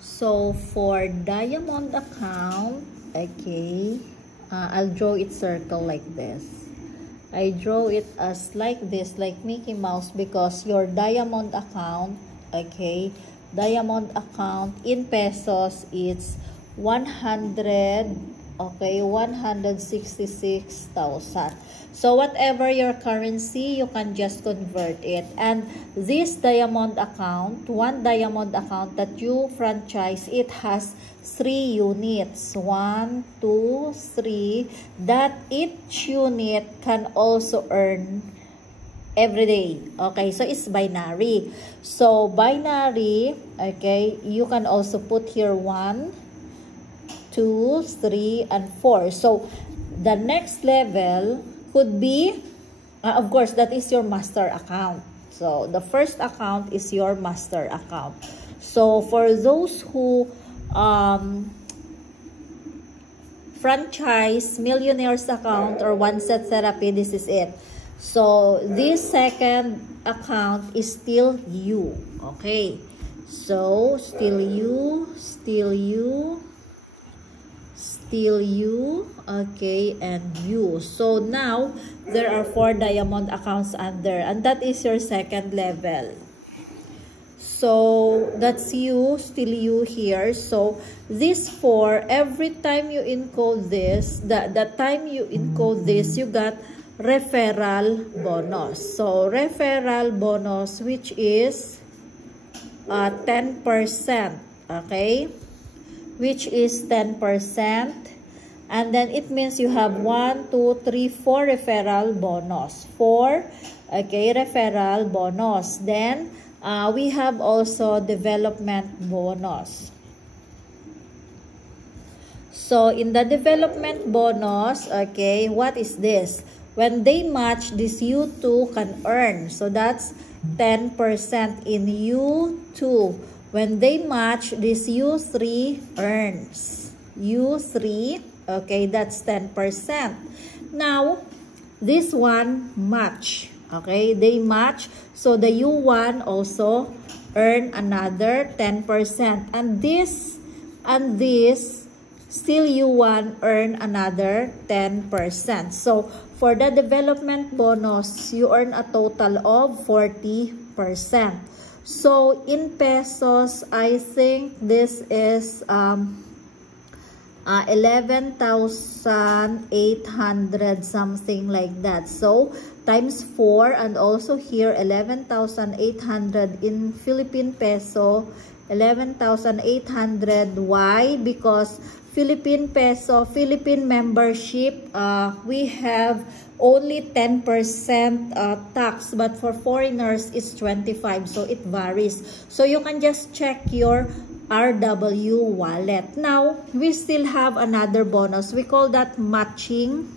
So for diamond account, okay, I'll draw it circle like this. I draw it as like this, like Mickey Mouse, because your diamond account, okay, diamond account in pesos, it's 100, okay, 166,000. So whatever your currency, you can just convert it. And this diamond account, one diamond account that you franchise, it has 3 units, 1, 2, 3, that each unit can also earn every day. Okay, so it's binary. So binary, okay, you can also put here 1, 2, 3, and 4. So the next level could be, of course, that is your master account. So the first account is your master account. So for those who franchise millionaires account or one set therapy, this is it. So this second account is still you. Okay, so still you, still you, still you, okay, and you. So now there are 4 diamond accounts under, and that is your second level. So that's you, still you here. So this 4, every time you encode this, the time you encode this, you got referral bonus. So referral bonus, which is 10%, okay, which is 10%, and then it means you have 1, 2, 3, 4 referral bonus, 4, okay, referral bonus. Then we have also development bonus. So in the development bonus, okay, what is this? When they match, this U2 can earn, so that's 10% in U2. When they match, this U3 earns. U3, okay, that's 10%. Now, this one match, okay, they match. So the U1 also earn another 10%. And this, still U1 earn another 10%. So for the development bonus, you earn a total of 40%. So in pesos, I think this is 11,800, something like that. So times 4, and also here 11,800 in Philippine peso, 11,800. Why? Because Philippine peso, Philippine membership, we have only 10% tax, but for foreigners it's 25, so it varies. So you can just check your RW wallet. Now we still have another bonus, we call that matching,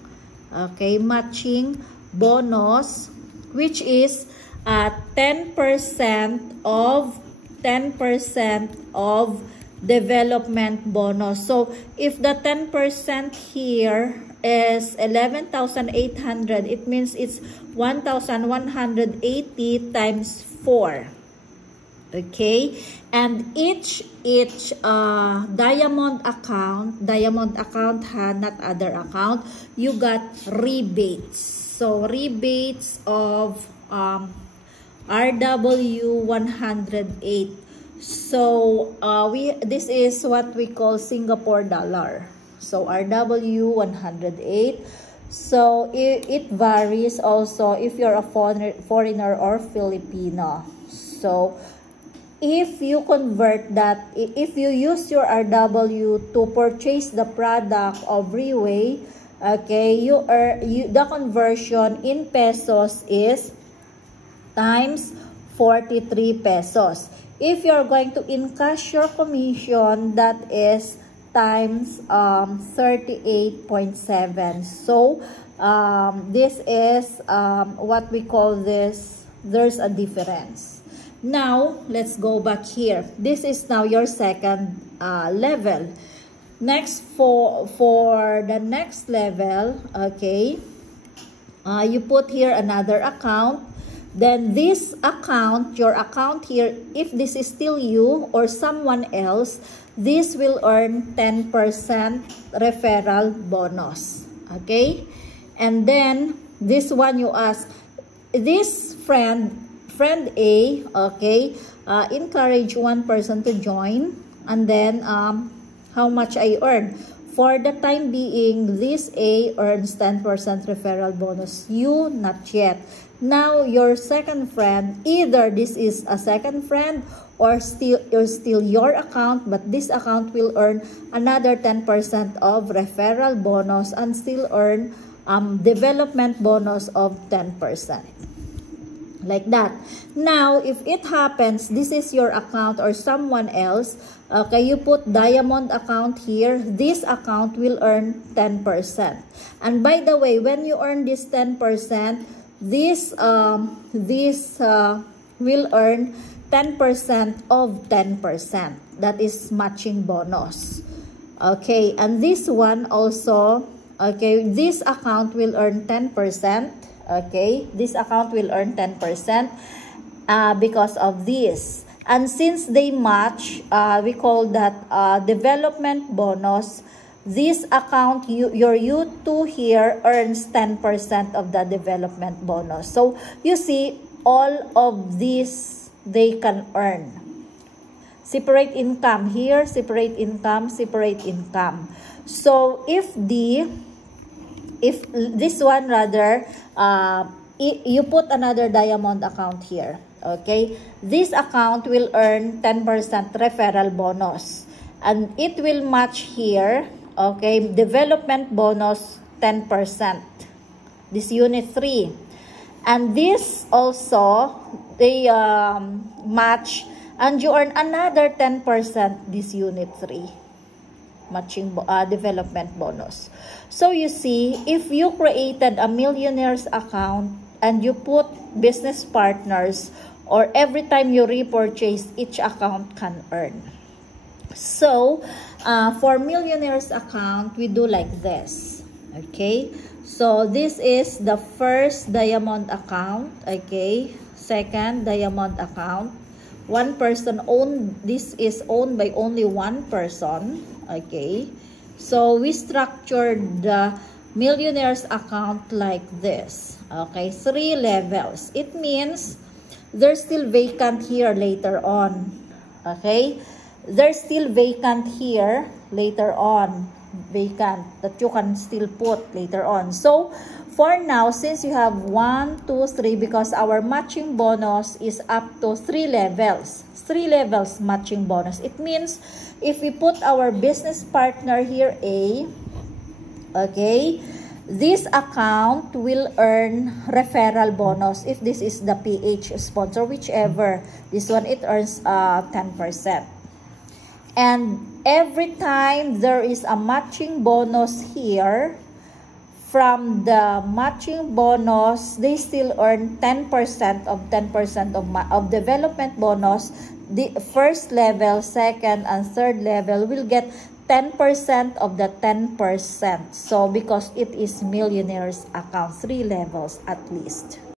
okay, matching bonus, which is 10% of development bonus. So if the 10% here is 11,800, it means it's 1,180 times 4. Okay, and each diamond account not other account, you got rebates. So rebates of RW 108. So this is what we call Singapore dollar. So RW 108. So it varies also if you're a foreigner or Filipino. So if you convert that, if you use your RW to purchase the product of Riway, okay, the conversion in pesos is times 43 pesos. If you're going to encash your commission, that is times 38.7. So this is what we call this, there's a difference. Now let's go back here. This is now your second level. Next, for the next level, okay, you put here another account. then this account, your account here, if this is still you or someone else, this will earn 10% referral bonus. Okay? And then, this one you ask, this friend A, okay, encourage one person to join, and then, how much I earn. For the time being, this A earns 10% referral bonus. You, not yet. Now, your second friend, either this is a second friend or still your account, but this account will earn another 10% of referral bonus and still earn development bonus of 10%. Like that. Now, if it happens, this is your account or someone else, okay, you put diamond account here, this account will earn 10%. And by the way, when you earn this 10%, this will earn 10% of 10%. That is matching bonus. Okay, and this one also, okay, this account will earn 10%. Okay, this account will earn 10% because of this. And since they match, we call that development bonus. This account, your U2 here earns 10% of the development bonus. So, you see, all of these, they can earn. Separate income here, separate income, separate income. So, if this one rather, you put another diamond account here, okay? This account will earn 10% referral bonus. And it will match here, okay, development bonus 10%. This unit 3. And this also, they match, and you earn another 10% this unit 3. Matching development bonus. So you see, if you created a millionaire's account and you put business partners, or every time you repurchase, each account can earn. So for millionaire's account, we do like this. Okay, so this is the first diamond account. Okay, second diamond account. One person owned, this is owned by only one person. Okay, so we structured the millionaire's account like this. Okay, 3 levels. It means there's still vacant here later on. Okay, there's still vacant here later on. Vacant that you can still put later on. So for now, since you have 1, 2, 3, because our matching bonus is up to 3 levels. 3 levels matching bonus. It means if we put our business partner here, A, okay, this account will earn referral bonus if this is the PH sponsor, whichever. This one, it earns 10%. And every time there is a matching bonus here, from the matching bonus, they still earn 10% of 10% of development bonus. The first level, second, and third level will get 10% of the 10%. So, because it is millionaire's account, 3 levels at least.